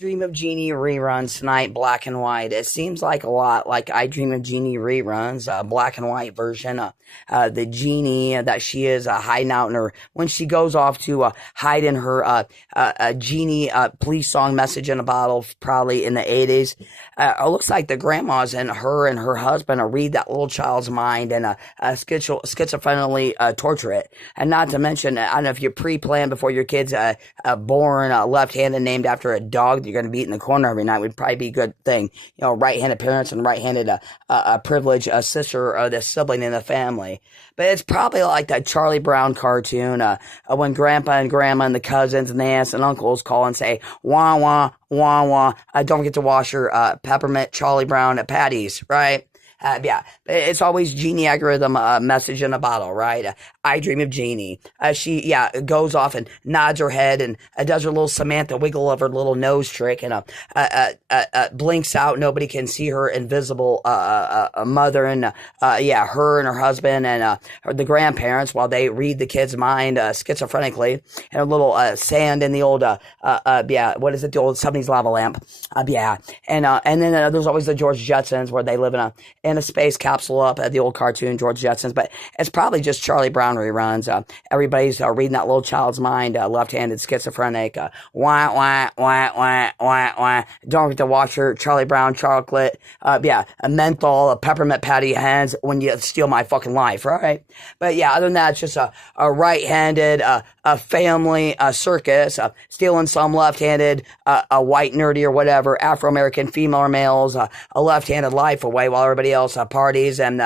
Dream of Jeannie reruns tonight, black and white. It seems like a lot like I Dream of Jeannie reruns, black and white version. The Jeannie that she is hiding out in her, when she goes off to hide in her Jeannie police song Message in a Bottle, probably in the 80s. It looks like the grandmas and her husband read that little child's mind and schizophrenically torture it. And not to mention, I don't know if you pre-plan before your kid's born, left-handed, named after a dog you're going to beat in the corner every night would probably be a good thing. You know, right-handed parents and right-handed privileged sister or the sibling in the family. But it's probably like that Charlie Brown cartoon when Grandpa and Grandma and the cousins and the aunts and uncles call and say, wah, wah, wah, wah. Don't forget to wash your peppermint Charlie Brown patties, right? Yeah, it's always Jeannie algorithm message in a bottle, right? I dream of Jeannie. She goes off and nods her head and does her little Samantha wiggle of her little nose trick and blinks out. Nobody can see her invisible mother and her and her husband and the grandparents while they read the kid's mind schizophrenically and a little sand in the old what is it, the old 70s lava lamp, and then there's always the George Jetsons where they live in a space capsule up at the old cartoon George Jetsons, but it's probably just Charlie Brown reruns. Everybody's reading that little child's mind, left-handed schizophrenic, wah, wah, wah, wah, wah, wah. Don't forget to wash your Charlie Brown chocolate, a menthol, a peppermint patty hands when you steal my fucking life, right? But yeah, other than that, it's just a right-handed, a family, a circus, stealing some left-handed, a white nerdy or whatever, Afro-American female or males, a left-handed life away while everybody else parties and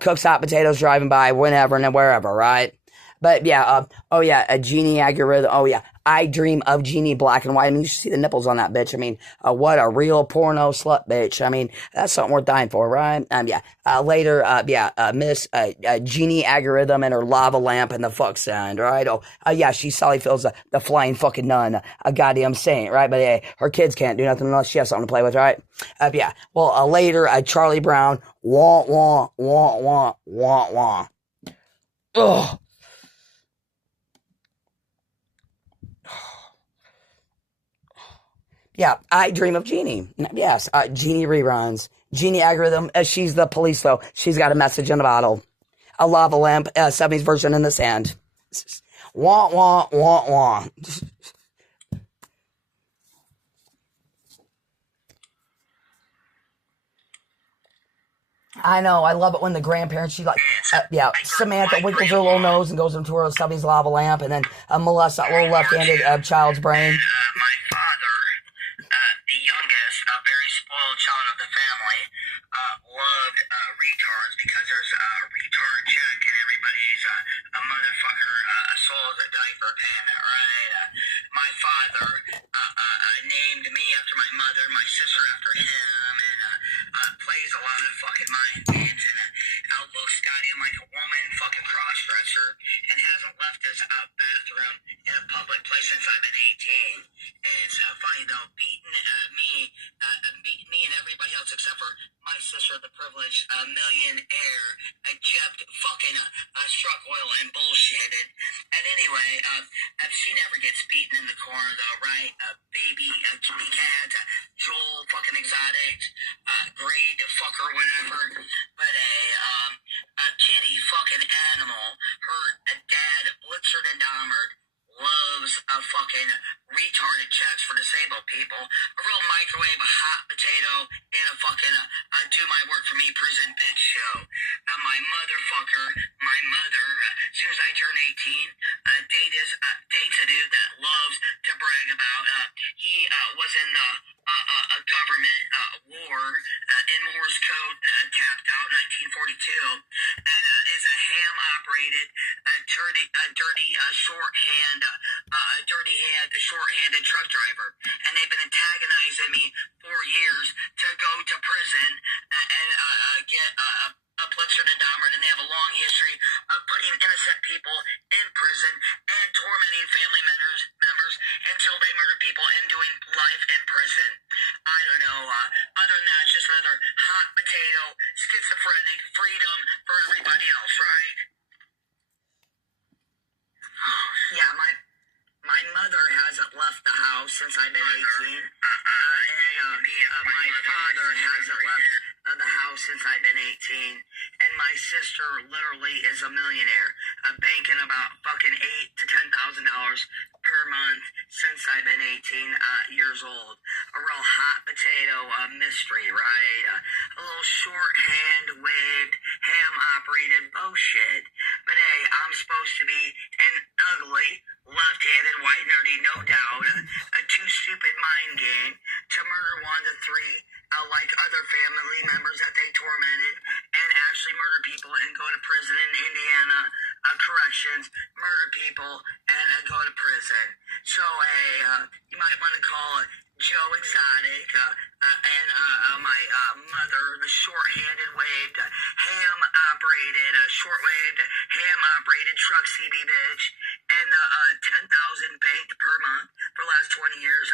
cooks hot potatoes driving by whenever and wherever, right? But a Jeannie algorithm. Oh yeah, I dream of Jeannie black and white. I mean, you should see the nipples on that bitch. I mean, what a real porno slut bitch. I mean, that's something worth dying for, right? Later, Miss Jeannie algorithm and her lava lamp and the fuck sound, right? She Sally Fields, the flying fucking nun, a goddamn saint, right? But hey, her kids can't do nothing unless she has something to play with, right? Later, Charlie Brown, wah, wah, wah, wah, wah, wah. Ugh. Yeah, I dream of Jeannie. Yes, Jeannie reruns. Jeannie algorithm. She's the police, though. She's got a message in a bottle. A lava lamp, 70s version in the sand. Wah, wah, wah, wah. I know. I love it when the grandparents, she like, Samantha wiggles her little nose and goes into her subby's lava lamp and then molests that little left-handed child's brain. My father, the youngest, a very spoiled child of the family, loved retards because there's a retard check and everybody's a motherfucker, soul's a diaper payment, right? My father named me after my mother, my sister after him, and plays a lot of fucking mind games and looks goddamn like a woman fucking cross-dresser and hasn't left his bathroom in a public place since I've been 18. And it's funny though, beating me and everybody else except for my sister, the privileged millionaire, kept fucking struck oil and bullshitted. And anyway, she never gets beaten in the corner though, right? Baby kitty cat, Joel fucking exotic, grade fucker, whatever. But a kitty fucking animal, her dad, Blitzered and Dahmered, loves a fucking retarded checks for disabled people. A real microwave, a hot potato, and a fucking do my work for me prison bitch show. My motherfucker, my mother, as soon as I turn 18, dates a dude that loves to brag about. He was in the government war in Morse code, tapped out 1942, and is a ham-operated, short-handed truck driver. And they've been antagonizing me for years to go to prison and get Blitzer and Dahmer, and they have a long history of putting innocent people in prison and tormenting family members until they murder people and doing life in prison. I don't know. Other than that, it's just another hot potato, schizophrenic freedom for everybody else, right? Yeah, my mother hasn't left the house since I've been 18. my father hasn't left the house since I've been 18, and my sister literally is a millionaire, banking about fucking $8,000 to $10,000 per month since I've been 18 years old. A real hot potato mystery, right? A little shorthand waved, ham operated bullshit. But hey, I'm supposed to be an ugly, left-handed, white nerdy, no doubt, a too stupid mind game to murder 1 to 3 like other family members that they tormented, and actually murder people and go to prison in Indiana, corrections, murder people and go to prison. So you might want to call Joe Exotic and my mother, the short-handed waved, ham-operated, short-waved, ham-operated truck CB bitch, and the 10,000 banked per month for the last 20 years,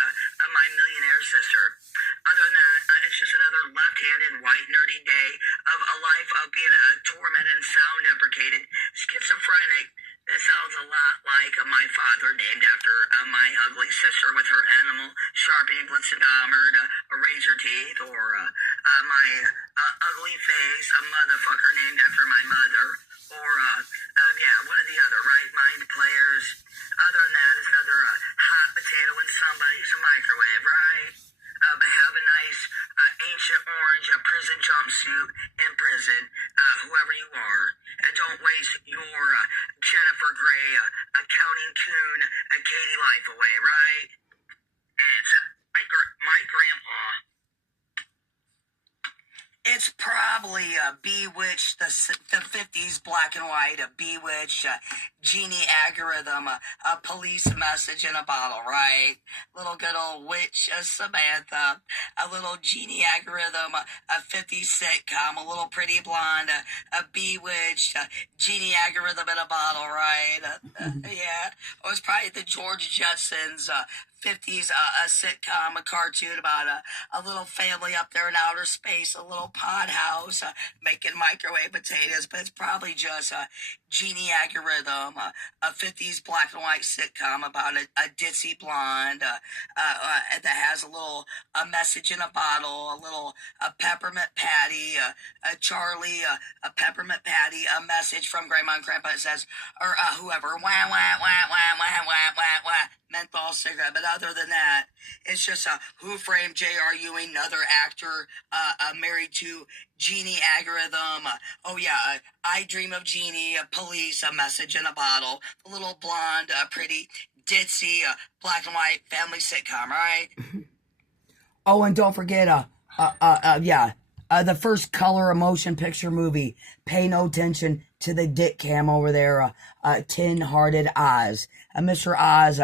my millionaire sister. Other than that, it's just another left-handed, white, nerdy day of a life of being tormented and sound-deprecated, schizophrenic. That sounds a lot like my father, named after my ugly sister with her animal sharpening Blitzendommered razor teeth, or my ugly face, a motherfucker named after my mother, or one or the other, right? Mind players. Other than that, it's another hot potato in somebody's microwave, right? Have a nice ancient orange prison jumpsuit in prison, whoever you are. Don't waste your Jennifer Grey accounting coon Katie life away, right? It's my grandpa. It's probably Bewitched, the 50s black and white, Bewitched, genie algorithm, a police message in a bottle, right? Little good old witch Samantha, a little genie algorithm, a 50s sitcom, a little pretty blonde, a Bewitched, genie algorithm in a bottle, right? Yeah, it was probably the George Jetsons, 50s a sitcom, a cartoon about a little family up there in outer space, a little pod house making microwave potatoes, but it's probably just a genie algorithm, a 50s black and white sitcom about a ditzy blonde that has a message in a bottle, a peppermint patty, a Charlie, a peppermint patty, a message from Grandma and Grandpa that says, or whoever, wah, wah, wah, wah, wah, wah, wah, wah, menthol cigarette. But other than that, it's just Who Framed J.R. Ewing, another actor married to Genie algorithm. I Dream of Jeannie, police, a message in a bottle, a little blonde, pretty, ditzy, black and white family sitcom, right? Oh, and don't forget, the first color motion picture movie. Pay no attention to the dick cam over there. Tin-Hearted Oz. Mr. Oz,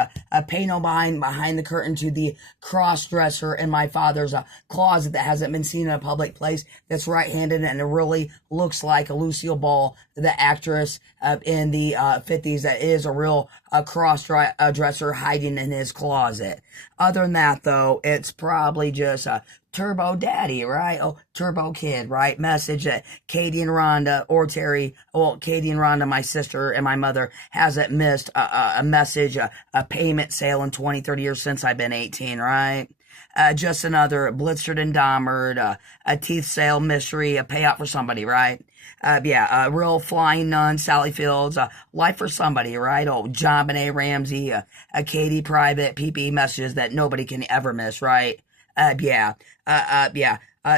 pay no mind behind the curtain to the cross-dresser in my father's closet that hasn't been seen in a public place, that's right-handed, and it really looks like a Lucille Ball, the actress in the 50s, that is a real cross-dresser hiding in his closet. Other than that, though, it's probably just Turbo Daddy, right? Oh, Turbo Kid, right? Message that Katie and Rhonda, or Terry, Katie and Rhonda, my sister and my mother, hasn't missed a message, a payment sale in 20, 30 years since I've been 18, right? Just another Blitzered and Dahmered, a teeth sale mystery, a payout for somebody, right? A real flying nun, Sally Fields, life for somebody, right? Oh, John Benet Ramsey, a Katie Private, PP messages that nobody can ever miss, right?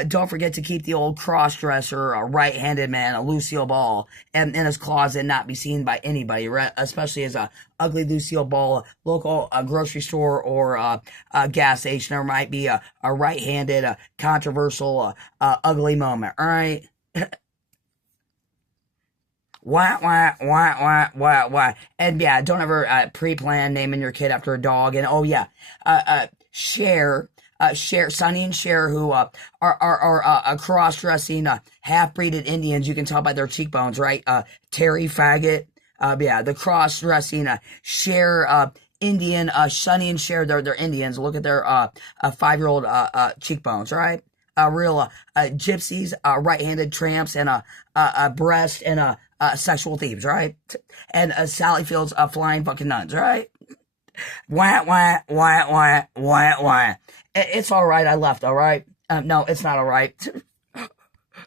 Don't forget to keep the old cross-dresser, a right-handed man, a Lucille Ball, in his closet, not be seen by anybody, right? Especially as a ugly Lucille Ball, local grocery store or a gas station. There might be a right-handed, controversial, ugly moment, all right? Wah. And don't ever pre-plan naming your kid after a dog. And Cher, Sonny and Cher, who are cross-dressing half-breeded Indians. You can tell by their cheekbones, right? Terry Faggot. The cross-dressing Cher Indian, Sonny and Cher, they're Indians. Look at their 5-year-old cheekbones, right? Real gypsies, right-handed tramps, and a breast, and sexual thieves, right? And Sally Fields, flying fucking nuns, right? Wah. It's all right. I left, all right? No, it's not all right.